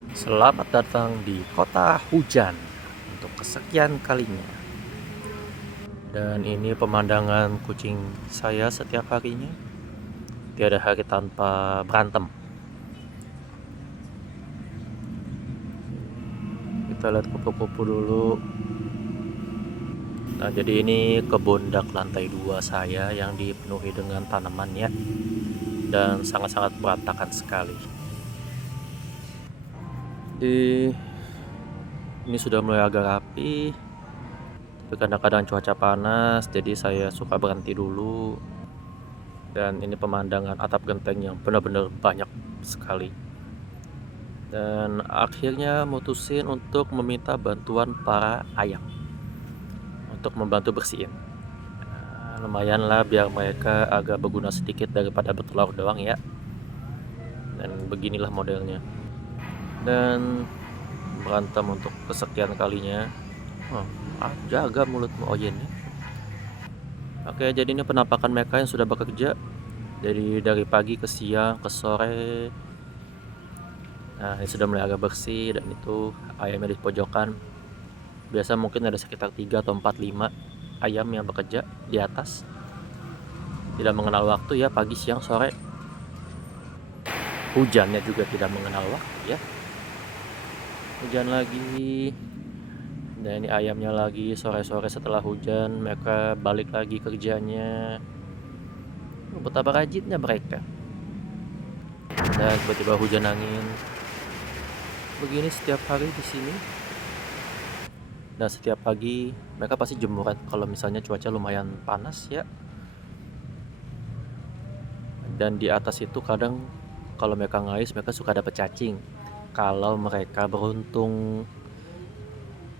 Selamat datang di kota hujan untuk kesekian kalinya. Dan ini pemandangan kucing saya setiap harinya. Tiada hari tanpa berantem. Kita lihat kupu-kupu dulu. Nah, jadi ini kebun dak lantai 2 saya yang dipenuhi dengan tanaman ya. Dan sangat-sangat berantakan sekali. Ini sudah mulai agak rapi. Tapi kadang-kadang cuaca panas, jadi saya suka berhenti dulu. Dan ini pemandangan atap genteng yang benar-benar banyak sekali. Dan akhirnya mutusin untuk meminta bantuan para ayam untuk membantu bersihin. Lumayan lah biar mereka agak berguna sedikit daripada bertelur doang ya. Dan beginilah modelnya. Dan berantem untuk kesekian kalinya. Jaga mulutmu Oyen ya. Oke, jadi ini penampakan mereka yang sudah bekerja dari pagi ke siang ke sore. Nah, ini sudah mulai agak bersih dan itu ayamnya di pojokan. Biasa mungkin ada sekitar 3 atau 4, 5 ayam yang bekerja di atas. Tidak mengenal waktu ya, pagi, siang, sore. Hujannya juga tidak mengenal waktu ya. Hujan lagi. Dan ini ayamnya lagi sore-sore setelah hujan mereka balik lagi kerjanya. Betapa rajinnya mereka. Dan tiba-tiba hujan angin. Begini setiap hari di sini. Dan setiap pagi mereka pasti jemuran kalau misalnya cuaca lumayan panas ya. Dan di atas itu kadang kalau mereka ngais mereka suka dapat cacing. Kalau mereka beruntung.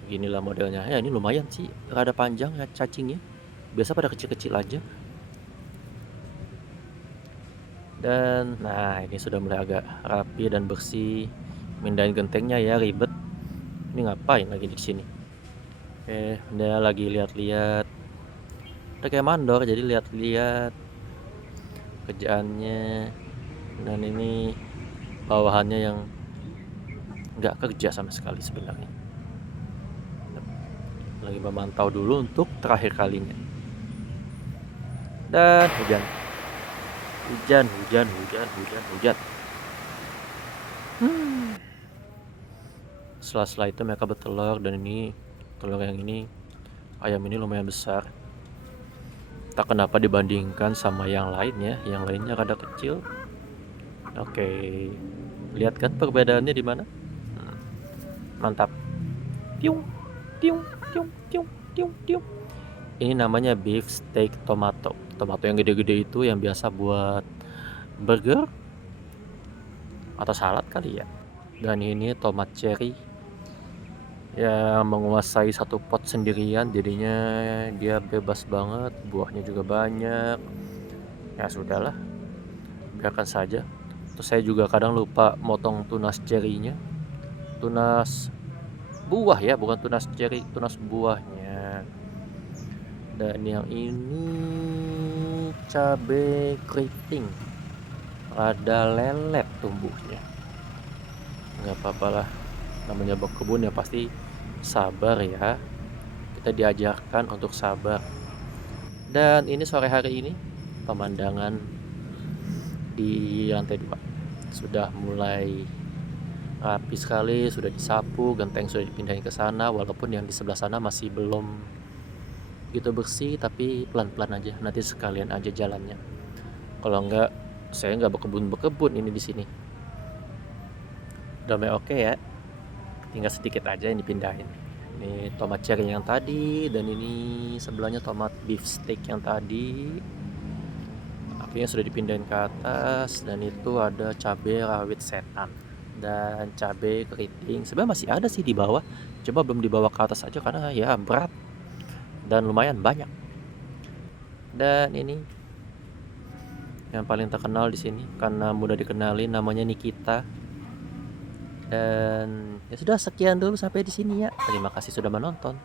Beginilah modelnya. Ya ini lumayan sih, rada panjang ya cacingnya. Biasa pada kecil-kecil aja. Dan nah ini sudah mulai agak rapi dan bersih. Mindahin gentengnya ya ribet. Ini ngapain lagi di sini? Oke, dia lagi lihat-lihat. Udah kayak mandor jadi lihat-lihat kerjaannya. Dan ini bawahannya yang nggak kerja sama sekali sebenarnya. Lagi memantau dulu untuk terakhir kalinya. Dan hujan. Setelah itu mereka bertelur dan ini telur yang ini ayam ini lumayan besar. Tak kenapa dibandingkan sama yang lain ya, yang lainnya rada kecil. Oke, lihat kan perbedaannya di mana? Mantap. Tiung, tiung, tiung, tiung, tiung, tiung. Ini namanya beef steak tomato. Tomato yang gede-gede itu yang biasa buat burger atau salad kali ya. Dan ini tomat cherry yang menguasai satu pot sendirian, jadinya dia bebas banget, buahnya juga banyak. Ya sudahlah, biarkan saja. Terus saya juga kadang lupa motong tunas cherry-nya. Tunas buah ya, bukan tunas cherry, tunas buahnya. Dan yang ini cabai keriting, rada lelet tumbuhnya. Nggak apa-apa lah, namanya berkebun ya pasti sabar ya. Kita diajarkan untuk sabar. Dan ini sore hari ini pemandangan di lantai 2 sudah mulai rapi sekali, sudah disapu, genteng sudah dipindahin ke sana, walaupun yang di sebelah sana masih belum gitu bersih, tapi pelan-pelan aja, nanti sekalian aja jalannya. Kalau enggak saya nggak berkebun ini di sini. Udah oke ya, tinggal sedikit aja yang dipindahin. Ini tomat cherry yang tadi, dan ini sebelahnya tomat beef steak yang tadi. Akhirnya sudah dipindahin ke atas, dan itu ada cabai rawit setan dan cabai keriting. Sebenarnya masih ada sih di bawah, coba belum dibawa ke atas aja karena ya berat dan lumayan banyak. Dan ini yang paling terkenal di sini karena mudah dikenali, namanya Nikita. Dan ya sudah, sekian dulu sampai di sini ya. Terima kasih sudah menonton.